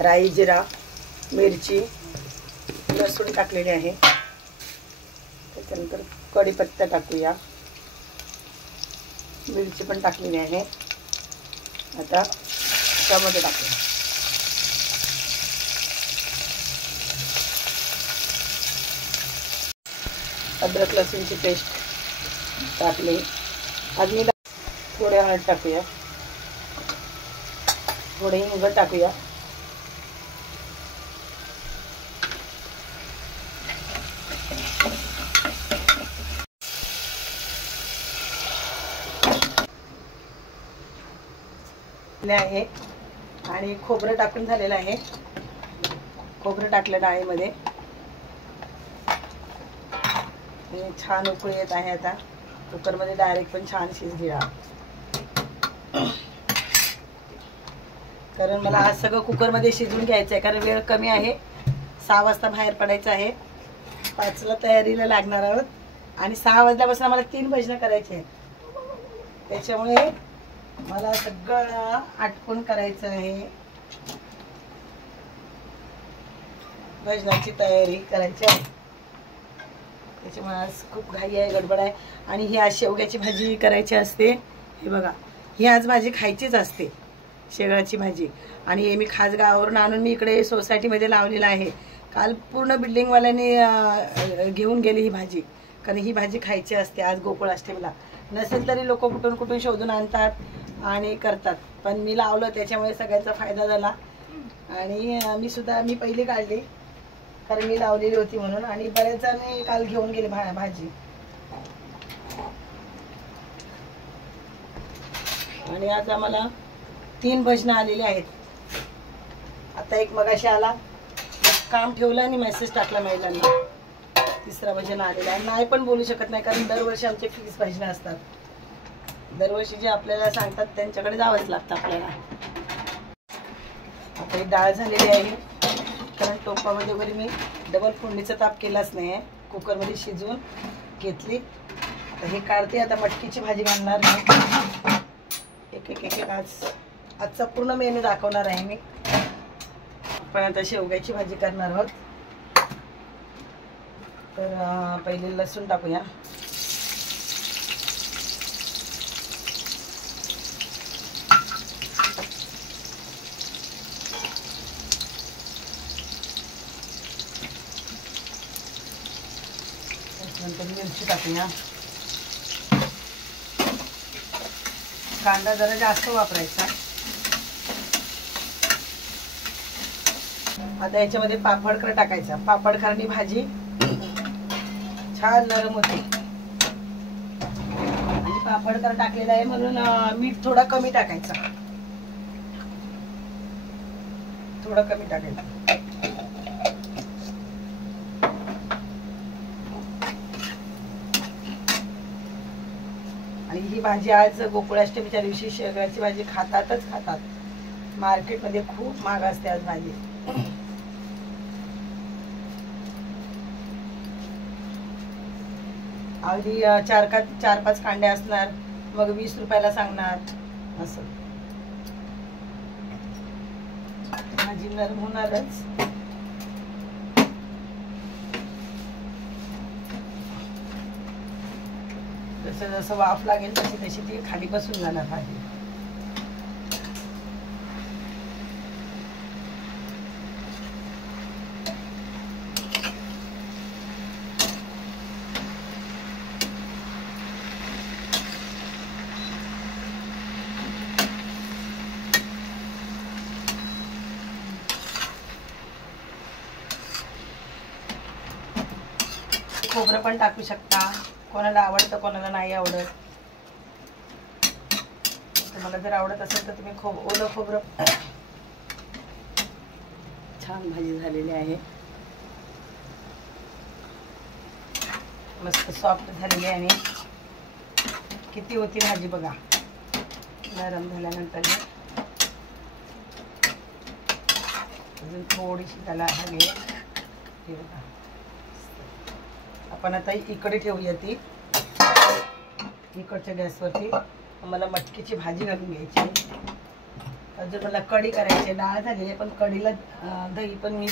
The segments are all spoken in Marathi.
राई, जिरा, मिरची, लसूण टाकलेले आहे. त्याच्यानंतर कढीपत्ता टाकूया. मिरची पण टाकलेली आहे. आता टमाटे टाकूया. अद्रक लसूणची पेस्ट टाकली. आधी थोडे हळद टाकूया. थोडे हिंग टाकूया. आहे आणि खोबरं टाकून झालेलं आहे. खोबरं टाकलं डाळीमध्ये. छान उकळी येत आहे. आता कुकरमध्ये डायरेक्ट पण छान शिजली डाळ. कारण मला आज सगळं कुकरमध्ये शिजवून घ्यायचं आहे, कारण वेळ कमी आहे. 6 वाजता बाहेर पडायचं आहे. 5ला तयारीला लागणार आहोत आणि 6 वाजल्यापासून मला 3 भजनं करायचे आहेत. त्याच्यामुळे मला सगळं आटपून करायचं आहे. भजनाची तयारी करायची आहे. त्याच्यामुळे आज खूप घाई आहे, गडबड आहे. आणि ही आज शेवग्याची भाजी करायची असते. हे बघा, ही आज भाजी खायचीच असते, शेवग्याची भाजी. आणि हे मी खास गावावरून आणून मी इकडे सोसायटीमध्ये लावलेलं आहे. काल पूर्ण बिल्डिंगवाल्यांनी घेऊन गेली ही भाजी, कारण ही भाजी खायची असते आज गोकुळाष्टमीला. नसेल तरी लोक कुठून कुठून शोधून आणतात आणि करतात, पण मी लावलं त्याच्यामुळे सगळ्यांचा फायदा झाला. आणि मी पहिली काढली, कारण मी लावलेली होती म्हणून. आणि बरेच जण काल घेऊन गेले भाजी. आणि आज आम्हाला 3 भजनं आलेली आहेत. आता एक मगाशी आला, काम ठेवलं आणि मेसेज टाकला महिलांना. 3रा भजन आलेला आहे. नाही पण बोलू शकत नाही, कारण दरवर्षी आमचे फिक्स भजनं असतात. दरवर्षी जे आपल्याला सांगतात त्यांच्याकडे जावंच लागतं आपल्याला. आता ही डाळ झालेली आहे, कारण टोपामध्ये वगैरे मी डबल फोडणीचा ताप केलाच नाही आहे. कुकरमध्ये शिजवून घेतली. आता हे काढते. आता मटकीची भाजी घालणार आहे. एक आजचा पूर्ण मेनू दाखवणार आहे मी. पण आता शेवग्याची भाजी करणार आहोत. तर पहिले लसूण टाकूया. नंतर मिरची टाकूया. कांदा जरा जास्त वापरायचा. आता याच्यामध्ये पापडखार टाकायचा. पापडखारनी भाजी छान नरम होते. आणि पापडखार टाकलेला आहे म्हणून मीठ थोडा कमी टाकायचा. थोडा कमी टाकायचा. आणि ही भाजी आज गोकुळाष्टमीच्या दिवशी शेवग्याची भाजी खातात. मार्केटमध्ये खूप महाग असते आज भाजी. अगदी 4-5 कांड्या असणार, मग 20 रुपयाला सांगणार. असं भाजी नरम होणारच. जसं वाफ लागेल तशी ती खाली बसून जाणार भाजी. खोबरं पण टाकू शकता. कोणाला आवडतं, कोणाला नाही आवडत. तुम्हाला जर आवडत असेल तर तुम्ही ओलं खोबरं. छान भाजी झालेली आहे. मस्त सॉफ्ट झालेली आहे. किती होती भाजी बघा. नरम झाल्यानंतर अजून थोडीशी त्याला हवी. हे बघा. आपण आता इकडे ठेवूया. ती इकडच्या गॅसवरती मला मटकीची भाजी घालून घ्यायची. अजून मला कढी करायची, डाळ झालेली आहे पण कढीला दही पण मी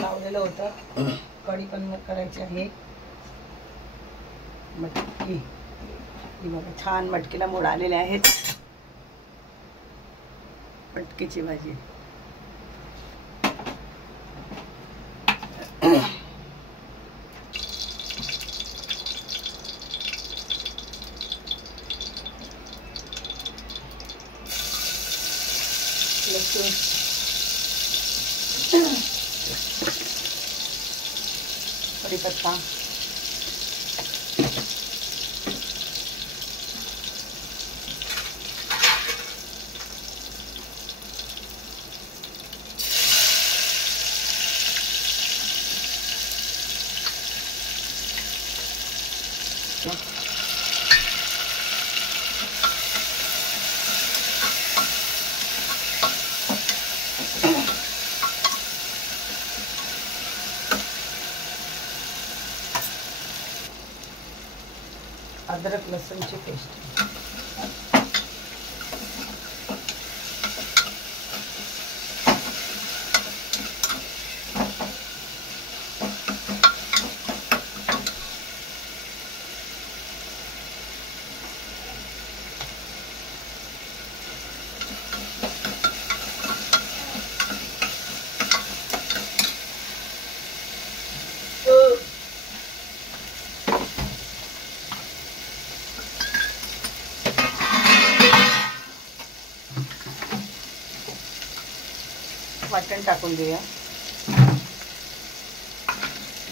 लावलेलं होतं. कढी पण करायची आहे. मटकी ही बघा, छान मटकीला मोड आलेले आहेत. मटकीची भाजी. लसूण, कढीपत्ता, अदरक लसूणची पेस्ट. वाटण टाकून देऊया.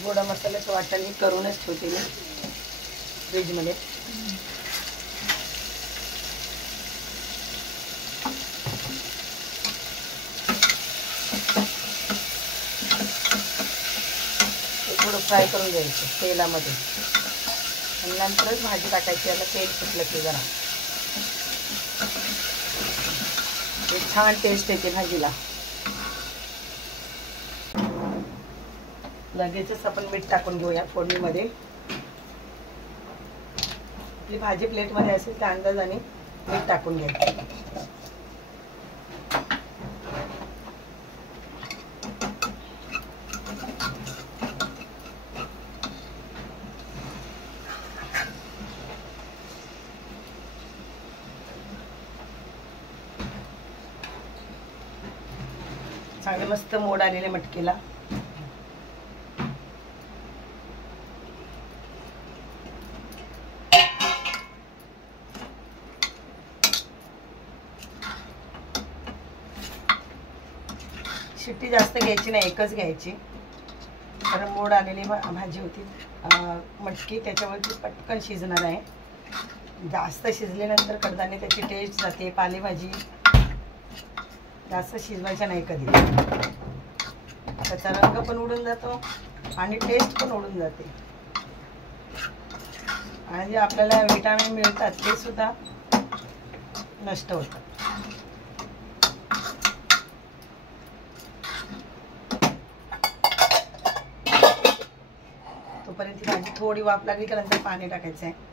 गोडा मसाल्याचं वाटण मी करूनच ठेवते मी फ्रीजमध्ये. थोडं फ्राय करून द्यायचं तेलामध्ये आणि नंतरच भाजी टाकायची. याला तेल सुटलं की जरा एक छान टेस्ट येते भाजीला. लगेचच आपण मीठ टाकून घेऊया फोडणीमध्ये. आपली भाजी प्लेटमध्ये असेल त्या अंदाजाने मीठ टाकून घ्यायचं. चांगले मस्त मोड आलेले मटकीला. शिट्टी जास्त घ्यायची नाही, एकच घ्यायची. कारण मोड आलेली भाजी होती मटकी, त्याच्यावरती पटकन शिजणार आहे. जास्त शिजल्यानंतर कडधान्य त्याची टेस्ट जाते. पालेभाजी जास्त शिजवायच्या नाही कधी, त्याचा रंग पण उडून जातो आणि टेस्ट पण उडून जाते. आणि जे आपल्याला विटामिन मिळतात ते सुद्धा नष्ट होतात. तोपर्यंत भाजी थोडी वाफ लागली की नंतर पाणी टाकायचं आहे.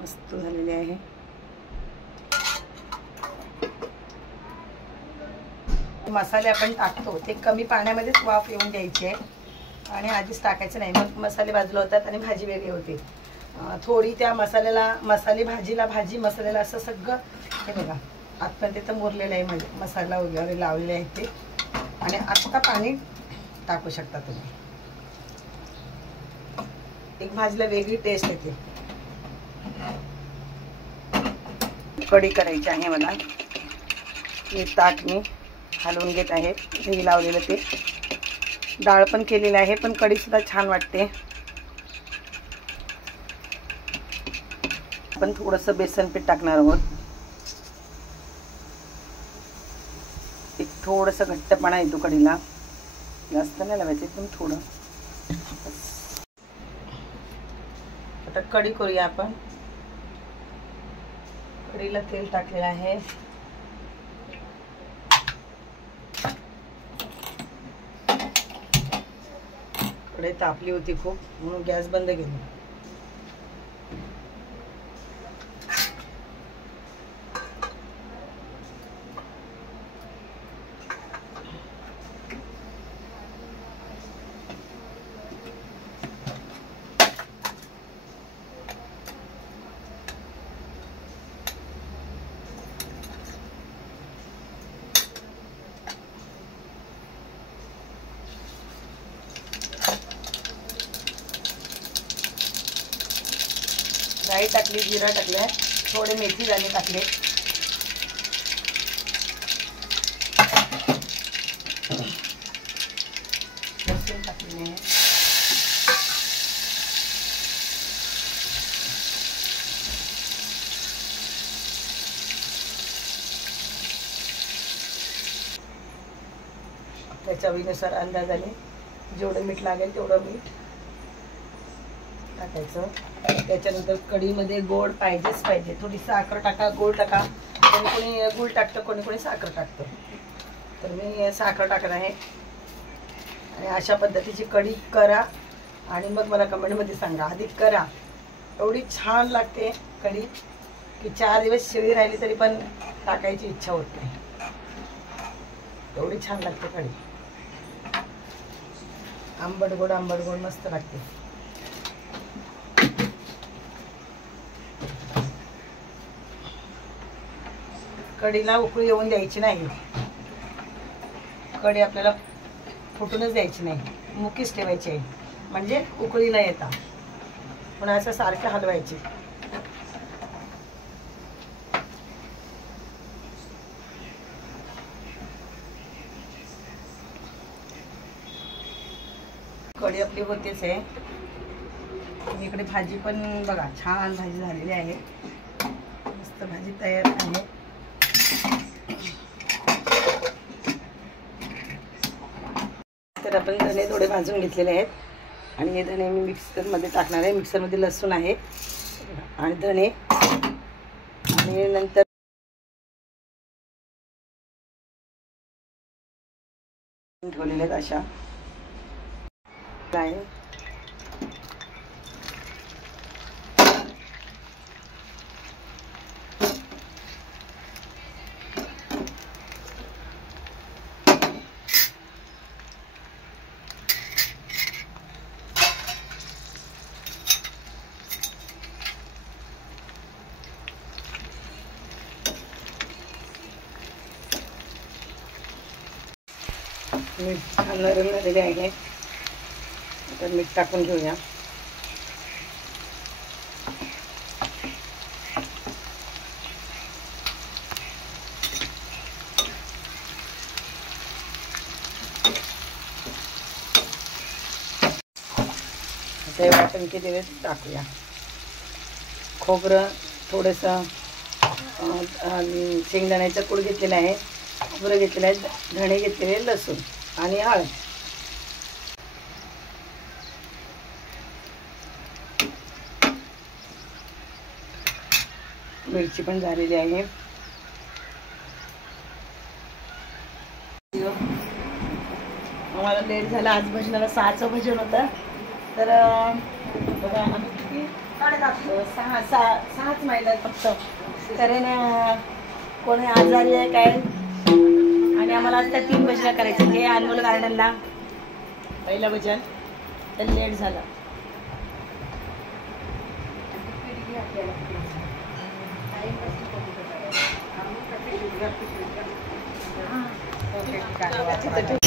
मस्त झालेले आहे. मसाले आपण टाकतो ते कमी पाण्यामध्येच वाफ येऊन द्यायची आहे आणि आधीच टाकायचं नाही, मग मसाले बाजूला होतात आणि भाजी वेगळी होते. थोडी त्या मसाल्याला, मसाले भाजीला, भाजी मसाल्याला असं सगळं हे बघा आतमध्ये तर मुरलेलं आहे. म्हणजे मसाला वगैरे लावलेले आहे ते. आणि आत्ता पाणी टाकू शकता तुम्ही. एक भाजीला वेगळी टेस्ट येते. कढी करायची आहे मला. हे ताट मी हलवून घेत आहे. दही लावलेलं ते. डाळ पण केलेली आहे, पण कढी सुद्धा छान वाटते. आपण थोडंसं बेसन पीठ टाकणार आहोत. एक थोडंसं घट्टपणा येतो कढीला, जास्त नाही लावायचं, एकदम थोडं. आता कढी करूया आपण. कढीला तेल टाकलेलं आहे. कढई तापली होती खूप म्हणून गॅस बंद केली. राई टाकली, जिरा टाकले, थोडे मेथी दाणे टाकले. लसूण टाकले. आपल्या चवीनुसार अंदाजाने जेवढं मीठ लागेल तेवढं मीठ टाकायचं. त्याच्यानंतर कढीमध्ये गोड पाहिजेच पाहिजे. थोडी साखर टाका, गोड टाका. कोणी कोणी गूळ टाकतं, कोणी कोणी साखर टाकतं. तर मी साखर टाकत आहे. आणि अशा पद्धतीची कढी करा आणि मग मला कमेंटमध्ये सांगा. आधी करा, एवढी छान लागते कढी की 4 दिवस शिळी राहिली तरी पण टाकायची इच्छा होत नाही. एवढी छान लागते कढी. आंबट गोड मस्त लागते. कढीला उकळी येऊन द्यायची नाही. कढी आपल्याला फुटूनच द्यायची नाही, मुकीच ठेवायची आहे. म्हणजे उकळी न येता पण असं सारखं हलवायची. कढी आपली होतेच आहे. इकडे भाजी पण बघा, छान भाजी झालेली आहे. मस्त भाजी तयार आहे. तर आपण धणे थोडे भाजून घेतलेले आहेत आणि हे धणे मी मिक्सरमध्ये टाकणार आहे. मिक्सरमध्ये लसूण आहे आणि धणे आणि नंतर ठेवलेले आहेत अशा आहे. मीठ छान नरम झालेले आहे. आता मीठ टाकून घेऊया. आता वाटण केलेले टाकूया. खोबरं थोडंसं शेंगदाण्याचा कूट घेतलेला आहे. खोबरं घेतलेलं आहे, धणे घेतलेले, लसूण आणि हळद. मिरची पण झालेली आहे. आम्हाला लेट झाला. आज भजनाला 6चं भजन होतं. तर बघा आम्ही किती 6च महिन्यात फक्त. कारण कोणी आजारी आहे काय आणि आम्हाला आता 3 भजनं करायचे. हे अनमोल गार्डनला पहिलं भजन, तर लेट झालं. ओके.